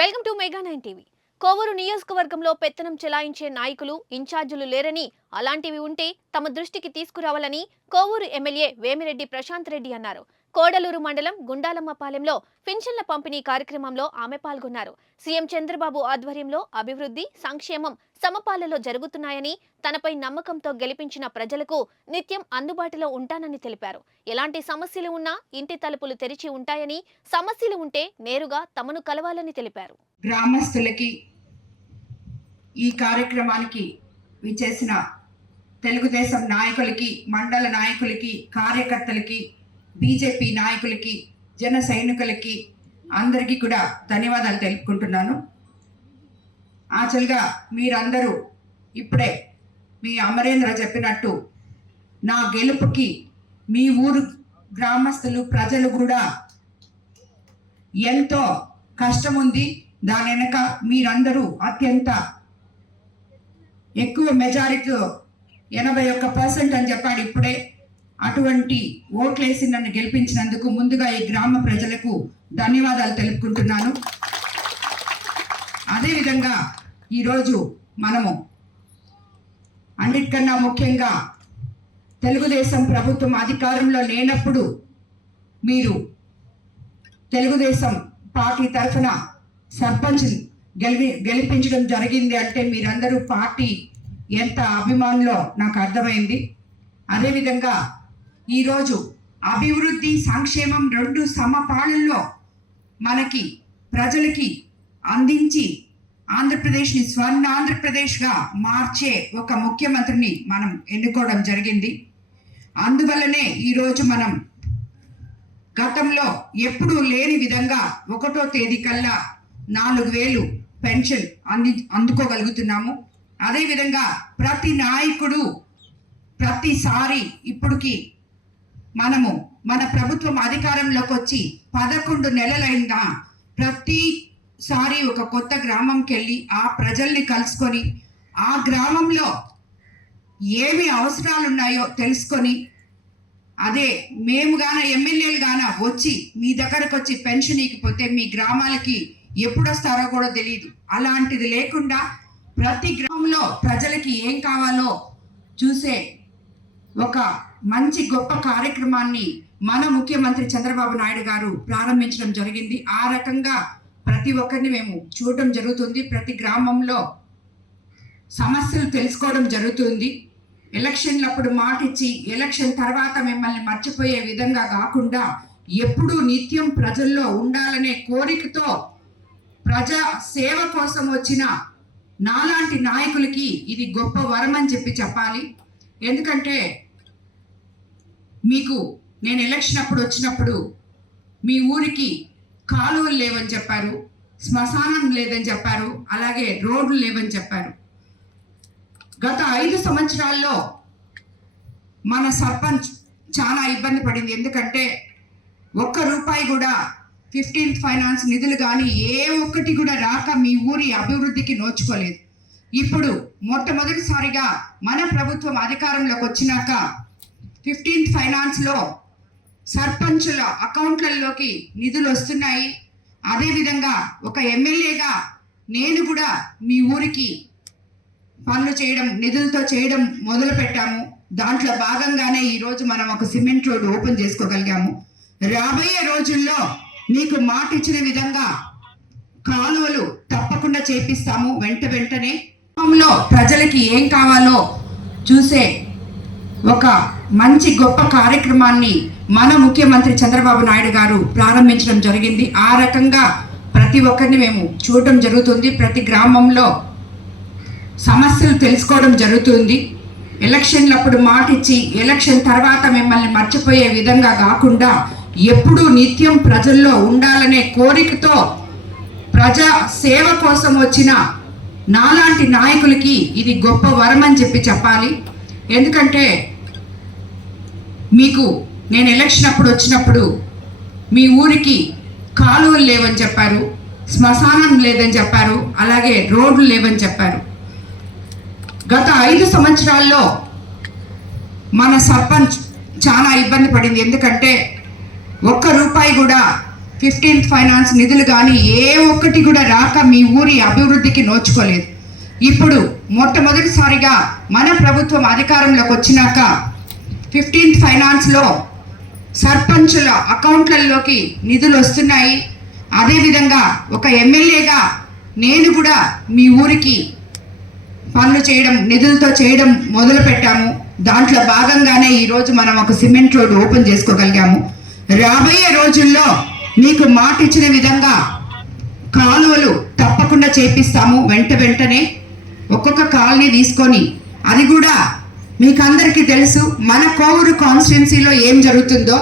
Welcome to mega 9 TV. Kovur నియోజకవర్గంలో పెత్తనం చెలాయించే నాయకులు, ఇన్ఛార్జీలు లేరని, అలాంటివి ఉంటే తమ దృష్టికి తీసుకురావాలని కోవూరు ఎమ్మెల్యే వేమిరెడ్డి ప్రశాంత్ రెడ్డి అన్నారు. కోడలూరు మండలం గుండాలమ్మపాలెంలో పింఛన్ల పంపిణీ కార్యక్రమంలో ఆమె పాల్గొన్నారు. సీఎం చంద్రబాబు ఆధ్వర్యంలో అభివృద్ధి, సంక్షేమం సమపాలలో జరుగుతున్నాయని, తనపై నమ్మకంతో గెలిపించిన ప్రజలకు నిత్యం అందుబాటులో ఉంటానని తెలిపారు. ఎలాంటి సమస్యలు ఉన్నా ఇంటి తలుపులు తెరిచి ఉంటాయని, సమస్యలు ఉంటే నేరుగా తమను కలవాలని తెలిపారు. గ్రామస్తులకి ఈ కార్యక్రమానికి విచ్చేసిన తెలుగుదేశం నాయకులకి, మండల నాయకులకి, కార్యకర్తలకి, బీజేపీ నాయకులకి, జన సైనికులకి అందరికీ కూడా ధన్యవాదాలు తెలుపుకుంటున్నాను. యాక్చువల్గా మీరందరూ ఇప్పుడే మీ అమరేంద్ర చెప్పినట్టు నా గెలుపుకి మీ ఊరు గ్రామస్తులు, ప్రజలు కూడా ఎంతో కష్టం ఉంది. దాని వెనక మీరందరూ అత్యంత ఎక్కువ మెజారిటీతో 81% అని చెప్పాడు ఇప్పుడే. అటువంటి ఓట్లేసి నన్ను గెలిపించినందుకు ముందుగా ఈ గ్రామ ప్రజలకు ధన్యవాదాలు తెలుపుకుంటున్నాను. అదేవిధంగా ఈరోజు మనము అన్నిటికన్నా ముఖ్యంగా తెలుగుదేశం ప్రభుత్వం అధికారంలో లేనప్పుడు మీరు తెలుగుదేశం పార్టీ తరఫున సర్పంచ్ గెలిపించడం జరిగింది అంటే మీరందరూ పార్టీ ఎంత అభిమానులో నాకు అర్థమైంది. అదేవిధంగా ఈరోజు అభివృద్ధి, సంక్షేమం రెండు సమపాలనలో మనకి ప్రజలకి అందించి ఆంధ్రప్రదేశ్ని స్వర్ణ ఆంధ్రప్రదేశ్గా మార్చే ఒక ముఖ్యమంత్రిని మనం ఎన్నుకోవడం జరిగింది. అందువల్లనే ఈరోజు మనం గతంలో ఎప్పుడూ లేని విధంగా 1వ తేదీ కల్లా 4,000 పెన్షన్ అందుకోగలుగుతున్నాము. అదేవిధంగా ప్రతి నాయకుడు ప్రతిసారి ఇప్పటికి మనము మన ప్రభుత్వం అధికారంలోకి వచ్చి 11 నెలలైనా ప్రతిసారి ఒక కొత్త గ్రామంకి వెళ్ళి ఆ ప్రజల్ని కలుసుకొని ఆ గ్రామంలో ఏమి అవసరాలు ఉన్నాయో తెలుసుకొని, అదే మేము గాన ఎమ్మెల్యేలు గాన వచ్చి మీ దగ్గరకు వచ్చి పెన్షన్ ఇకపోతే మీ గ్రామాలకి ఎప్పుడు వస్తారో కూడా తెలియదు. అలాంటిది లేకుండా ప్రతి గ్రామంలో ప్రజలకి ఏం కావాలో చూసే ఒక మంచి గొప్ప కార్యక్రమాన్ని మన ముఖ్యమంత్రి చంద్రబాబు నాయుడు గారు ప్రారంభించడం జరిగింది. ఆ రకంగా ప్రతి ఒక్కరిని మేము చూడటం జరుగుతుంది. ప్రతి గ్రామంలో సమస్యలు తెలుసుకోవడం జరుగుతుంది. ఎలక్షన్లప్పుడు మాటిచ్చి ఎలక్షన్ తర్వాత మిమ్మల్ని మర్చిపోయే విధంగా కాకుండా ఎప్పుడూ నిత్యం ప్రజల్లో ఉండాలనే కోరికతో ప్రజా సేవ కోసం వచ్చిన నాలాంటి నాయకులకి ఇది గొప్ప వరం అని చెప్పాలి. ఎందుకంటే మీకు నేను ఎలక్షన్ అప్పుడు వచ్చినప్పుడు మీ ఊరికి కాలువలు లేవని చెప్పారు, శ్మశానం లేదని చెప్పారు, అలాగే రోడ్లు లేవని చెప్పారు. గత 5 సంవత్సరాల్లో మన సర్పంచ్ చాలా ఇబ్బంది పడింది. ఎందుకంటే ₹1 కూడా 15th ఫైనాన్స్ నిధులు కానీ ఏ ఒక్కటి కూడా రాక మీ ఊరి అభివృద్ధికి నోచుకోలేదు. ఇప్పుడు మొట్టమొదటిసారిగా మన ప్రభుత్వం అధికారంలోకి వచ్చినాక 15th ఫైనాన్స్లో సర్పంచుల అకౌంట్లలోకి నిధులు వస్తున్నాయి. అదేవిధంగా ఒక ఎమ్మెల్యేగా నేను కూడా మీ ఊరికి పనులు చేయడం, నిధులతో చేయడం మొదలు పెట్టాము. దాంట్లో భాగంగానే ఈరోజు మనం ఒక సిమెంట్ రోడ్ ఓపెన్ చేసుకోగలిగాము. రాబోయే రోజుల్లో మీకు మాట ఇచ్చిన విధంగా కాలువలు తప్పకుండా చేపిస్తాము. వెంటనే ప్రజలకి ఏం కావాలో చూసే ఒక మంచి గొప్ప కార్యక్రమాన్ని మన ముఖ్యమంత్రి చంద్రబాబు నాయుడు గారు ప్రారంభించడం జరిగింది. ఆ రకంగా ప్రతి ఒక్కరిని మేము చూడటం జరుగుతుంది. ప్రతి గ్రామంలో సమస్యలు తెలుసుకోవడం జరుగుతుంది. ఎలక్షన్లప్పుడు మాటిచ్చి ఎలక్షన్ తర్వాత మిమ్మల్ని మర్చిపోయే విధంగా కాకుండా ఎప్పుడూ నిత్యం ప్రజల్లో ఉండాలనే కోరికతో ప్రజా సేవ కోసం వచ్చిన నాలాంటి నాయకులకి ఇది గొప్ప వరం అని చెప్పాలి. ఎందుకంటే మీకు నేను ఎలక్షన్ అప్పుడు వచ్చినప్పుడు మీ ఊరికి కాలువలు లేవని చెప్పారు, శ్మశానం లేదని చెప్పారు, అలాగే రోడ్లు లేవని చెప్పారు. గత 5 సంవత్సరాల్లో మన సర్పంచ్ చాలా ఇబ్బంది పడింది. ఎందుకంటే ₹1 కూడా 15th ఫైనాన్స్ నిధులు కానీ ఏ ఒక్కటి కూడా రాక మీ ఊరి అభివృద్ధికి నోచుకోలేదు. ఇప్పుడు మొట్టమొదటిసారిగా మన ప్రభుత్వం అధికారంలోకి వచ్చినాక 15th ఫైనాన్స్లో సర్పంచుల అకౌంట్లలోకి నిధులు వస్తున్నాయి. అదేవిధంగా ఒక ఎమ్మెల్యేగా నేను కూడా మీ ఊరికి పనులు చేయడం, నిధులతో చేయడం మొదలు పెట్టాము. దాంట్లో భాగంగానే ఈరోజు మనం ఒక సిమెంట్ రోడ్ ఓపెన్ చేసుకోగలిగాము. రాబోయే రోజుల్లో మీకు మాట ఇచ్చిన విధంగా కాలువలు తప్పకుండా చేపిస్తాము. వెంటనే ఒక్కొక్క కాలనీ తీసుకొని, అది కూడా మీకు అందరికీ తెలుసు మన కోవూరు కాన్స్టిట్యున్సీలో ఏం జరుగుతుందో.